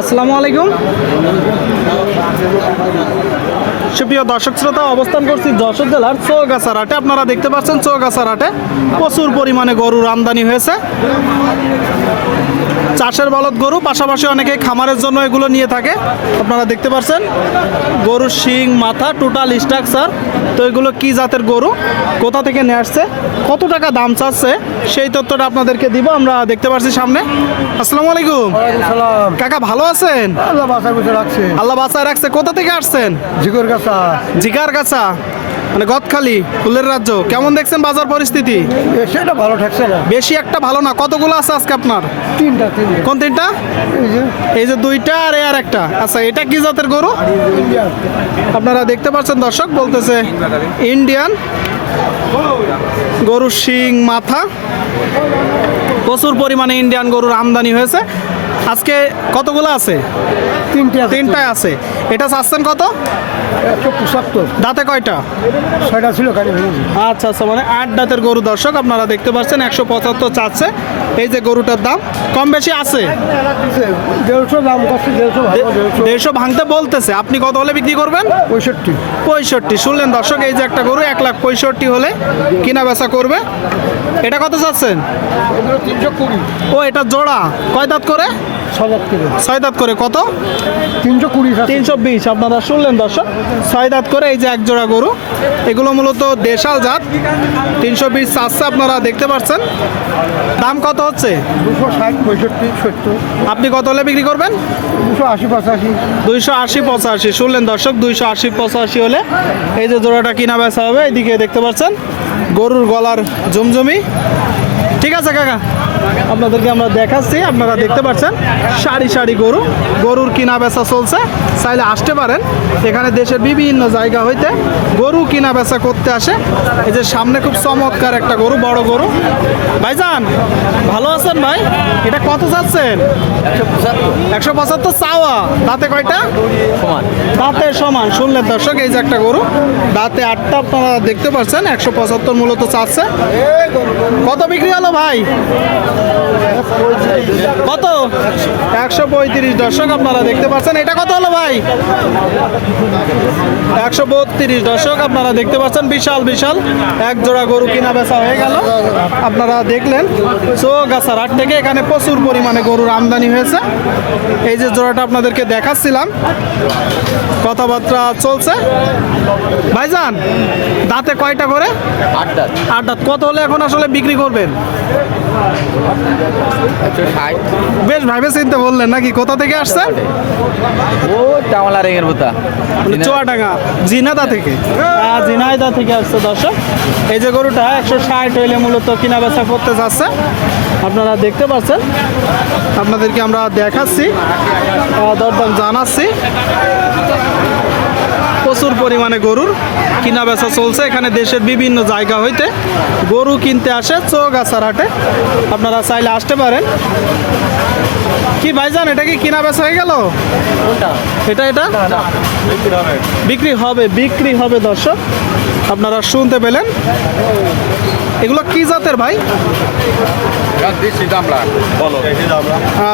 আসসালামু আলাইকুম। সুপ্রিয় দর্শক শ্রোতা, অবস্থান করছি যশোর জেলার চৌগাছার হাটে। আপনারা দেখতে পাচ্ছেন চৌগাছার হাটে প্রচুর পরিমাণে গরুর আমদানি হয়েছে। চাষের বলদ গরু পাশাপাশি অনেকে খামারের জন্য এগুলো নিয়ে থাকে। আপনারা দেখতে পাচ্ছেন গরুর শিং মাথা টোটাল স্ট্রাকচার তো এগুলো কি জাতের গরু? কোথা থেকে নিয়ে আসছে? কত টাকা দাম চাচ্ছে? সেই তথ্যটা আপনাদেরকে দিব আমরা দেখতে পাচ্ছি সামনে। আসসালামু আলাইকুম। কাকা ভালো আছেন? আল্লাহ বাসায় রাখছে। আল্লাহ বাসায় রাখছে। কোথা থেকে আসছেন? জিগর গাছা। জিগার গাছা। মানে গদখালি ফুলের রাজ্য। কেমন দেখছেন বাজার পরিস্থিতি? এ, সেটা ভালো ঠেকছে না। বেশি একটা ভালো না। কতগুলো আছে আজকে আপনার? তিনটা তিনটা। কোন তিনটা? এই যে। দুইটা আর আর একটা আচ্ছা এটা কি জাতের গরু? আপনারা দেখতে পাচ্ছেন দর্শক বলতেছে ইন্ডিয়ান। গরুর শিং মাথা। প্রচুর পরিমাণে ইন্ডিয়ান গরুর আমদানি হয়েছে। আজকে কতগুলো আছে? তিনটে আছে। তিনটায় আছে। এটা চাচ্ছেন কত? দাঁতে কয়টা? ছয়টা ছিল আচ্ছা আচ্ছা মানে আট দাঁতের গরু দর্শক আপনারা দেখতে পাচ্ছেন একশো পঁচাত্তর চাচ্ছে। এই যে গরুটার দাম কম বেশি আছে? দেড়শো ভাঙতে বলতেছে। আপনি কত হলে বিক্রি করবেন? পঁয়ষট্টি। পঁয়ষট্টি। শুনলেন দর্শক এই যে একটা গরু এক লাখ পঁয়ষট্টি হলে কিনা বেচা করবে। এটা কত চাচ্ছেন? ও এটা জোড়া। কয় দাঁত করে? ছয় থেকে ছয় দাঁত করে কত? তিনশো কুড়ি তিনশো বিশ। আপনারা শুনলেন দর্শক? ছয় দাঁত করে এই যে এক জোড়া গরু এগুলো মূলত দেশাল জাত। তিনশো বিশ চাচ্ছে আপনারা দেখতে পাচ্ছেন। দাম কত হচ্ছে? দুশো ষাট পঁয়ষট্টি সত্তর। আপনি কত হলে বিক্রি করবেন? দুশো আশি পঁচাশি। দুইশো আশি পঁচাশি। শুনলেন দর্শক দুইশো আশি পঁচাশি হলে এই যে জোড়াটা কিনা বেচা হবে এইদিকে দেখতে পাচ্ছেন গরুর গলার জমজমি ঠিক আছে কাকা? আপনাদেরকে আমরা দেখাচ্ছি আপনারা দেখতে পাচ্ছেন সারি সারি গরু গরুর কিনা বেচা চলছে। চাইলে আসতে পারেন। এখানে দেশের বিভিন্ন জায়গা হইতে গরু কিনা বেচা করতে আসে। এই যে সামনে খুব চমৎকার একটা গরু বড় গরু। ভাইজান ভালো আছেন ভাই? এটা কত চাচ্ছেন? একশো পঁচাত্তর চাওয়া। দাঁতে কয়টা? দাঁতে সমান শুনলেন দর্শক এই যে একটা গরু। দাঁতে আটটা আপনারা দেখতে পাচ্ছেন একশো পঁচাত্তর মূলত চাচ্ছে। কত বিক্রি হলো ভাই? কত? একশো পঁয়ত্রিশ দর্শক আপনারা দেখতে পাচ্ছেন। এটা কত হলো ভাই? একশো বত্রিশ দর্শক আপনারা দেখতে পাচ্ছেন। বিশাল বিশাল। এক জোড়া গরু কিনা বেচা হয়ে গেল। আপনারা দেখলেন। চৌগাছার হাট থেকে এখানে প্রচুর পরিমাণে গরুর আমদানি হয়েছে। এই যে জোড়াটা আপনাদেরকে দেখাচ্ছিলাম। কথাবার্তা চলছে। ভাইজান দাঁতে কয়টা করে? আটটা আট দাঁত। কত হলে এখন আসলে বিক্রি করবেন? বেশ ভাইবে চিনতে বললেন নাকি? কোথা থেকে আসছেন? ও টামলা রেঙের বোতা। চুয়াডাঙ্গা। জিনাদা থেকে? হ্যাঁ জিনাইদা থেকে আসছে দর্শক। এই যে গরুটা একশো ষাট হইলে মূলত কিনা বেচা করতে যাচ্ছে। আপনারা দেখতে পাচ্ছেন? আপনাদেরকে আমরা দেখাচ্ছি দরদাম জানাচ্ছি। প্রচুর পরিমাণে গরুর কিনা বেচা চলছে। এখানে দেশের বিভিন্ন জায়গা হইতে গরু কিনতে আসে চৌগাছার হাটে আপনারা চাইলে আসতে পারেন। কি ভাইজান এটা কি কিনা বেচা হয়ে গেল? এটা এটা? বিক্রি হবে বিক্রি হবে দর্শক। আপনারা শুনতে পেলেন। এগুলো কি জাতের ভাই? দেশি দামলা বলো।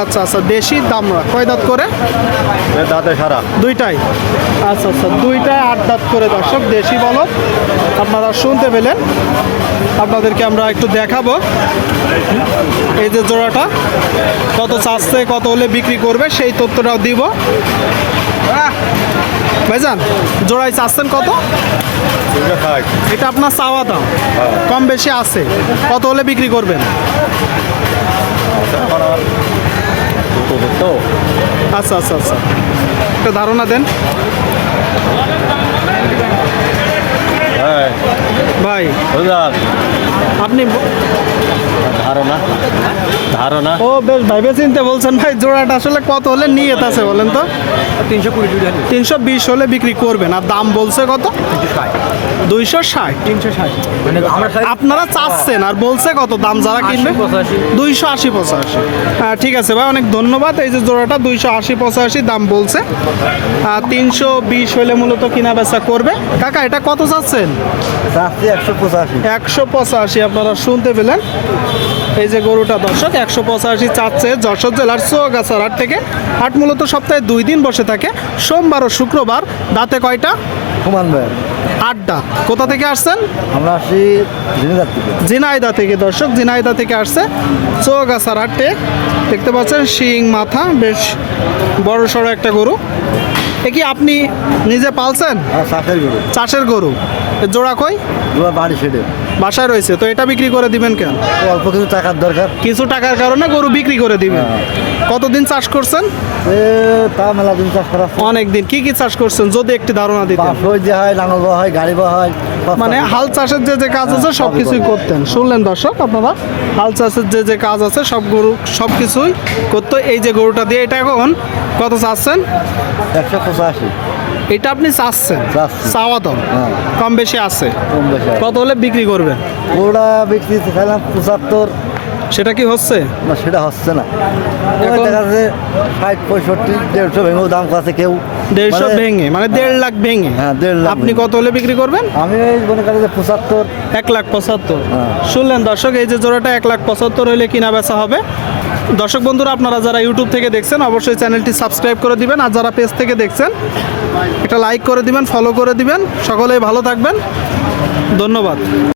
আচ্ছা আচ্ছা দেশি দামরা। কয় দাঁত করে? দাঁতে সারা। দুইটাই। আচ্ছা আচ্ছা দুইটায় আট দাঁত করে দর্শক দেশি বলদ আপনারা শুনতে পেলেন। আপনাদেরকে আমরা একটু দেখাবো। এই যে জোড়াটা কত চাচ্ছে কত হলে বিক্রি করবে সেই তথ্যটাও দিব। ভাইজান জোড়ায় চাচ্ছেন কত? এটা আপনার চাওয়া দাম। কম বেশি আছে। কত হলে বিক্রি করবেন? আচ্ছা আচ্ছা আচ্ছা। একটা ধারণা দেন। ভাই আপনি ধারণা ধারণা। ও বেশ ভাইবে চিনতে বলছেন ভাই জোড়াটা আসলে কত হলে নিয়ে আছে বলেন তো? তিনশো কুড়ি তিনশো বিশ হলে বিক্রি করবেন আর দাম বলছে কত? দুইশো ষাট। তিনশো ষাট। মানে আপনারা চাচ্ছেন আর বলছে কত দাম যারা কিনবে। দুইশো আশি পঁচাশি। হ্যাঁ ঠিক আছে ভাই অনেক ধন্যবাদ। এই যে জোড়াটা দুইশো আশি পঁচাশি দাম বলছে। আর তিনশো বিশ হলে মূলত কিনা বেচা করবে। কাকা এটা কত চাচ্ছেন? একশো পঁচাশি। একশো পঁচাশি আপনারা শুনতে পেলেন। এই যে গরুটা দর্শক একশো পঁচাশি চাচ্ছে যশোর জেলার চৌগাছার হাট থেকে। হাট মূলত সপ্তাহে দুই দিন বসে থাকে সোমবার ও শুক্রবার। দাঁতে কয়টা? ভাই। আটটা। কোথা থেকে আসছেন? আমরা আসি জিনিদার থেকে। দর্শক জিনাইদা থেকে আসছে চৌগাছার হাটে। দেখতে পাচ্ছেন শিং মাথা বেশ বড় সড়ো একটা গরু। এ কি আপনি নিজে পালছেন? আর চাষের গরু। চাষের গরু। এ জোড়া কই? দুবার বাড়ি ছেড়ে বাসায় রয়েছে তো এটা বিক্রি করে দিবেন কেন? অল্প কিছু টাকার দরকার। কিছু টাকার কারণে গরু বিক্রি করে দিবেন। কতদিন চাষ করছেন? এ তা মেলা দিন চাষ করা অনেক দিন কি কি চাষ করছেন? যদি একটি ধারণা দিতেন। হয়ে যে হয় লাঙল বা হয় গাড়ি বা হয় মানে হাল চাষের যে যে কাজ আছে সব কিছুই করতেন। শুনলেন দর্শক আপনারা? হাল চাষের যে যে কাজ আছে সব গরু সব কিছুই করতো। এই যে গরুটা দিয়ে এটা এখন কত চাচ্ছেন? একশো পঁচাশি। এটা আপনি চাচ্ছেন? চাচ্ছি। চাওয়া তো। হ্যাঁ। কম বেশি আছে। কত হলে বিক্রি করবেন? ওটা বিক্রি পঁচাত্তর। সেটা কি হচ্ছে? না সেটা হচ্ছে না। দেখা যাচ্ছে ষাট পঁয়ষট্টি দেড়শো ভেঙেও দাম কাছে কেউ। দেড়শো মানে- ভেঙে মানে দেড় লাখ ভেঙে? হ্যাঁ, দেড় লাখ আপনি কত হলে বিক্রি করবেন? আমি মনে করি যে পঁচাত্তর। এক লাখ পঁচাত্তর। হ্যাঁ। শুনলেন দর্শক এই যে জোড়াটা এক লাখ পঁচাত্তর হলে কিনা বেচা হবে। দর্শক বন্ধুরা আপনারা যারা ইউটিউব থেকে দেখছেন অবশ্যই চ্যানেলটি সাবস্ক্রাইব করে দিবেন। আর যারা পেজ থেকে দেখছেন একটা লাইক করে দিবেন ফলো করে দিবেন। সকলেই ভালো থাকবেন। ধন্যবাদ।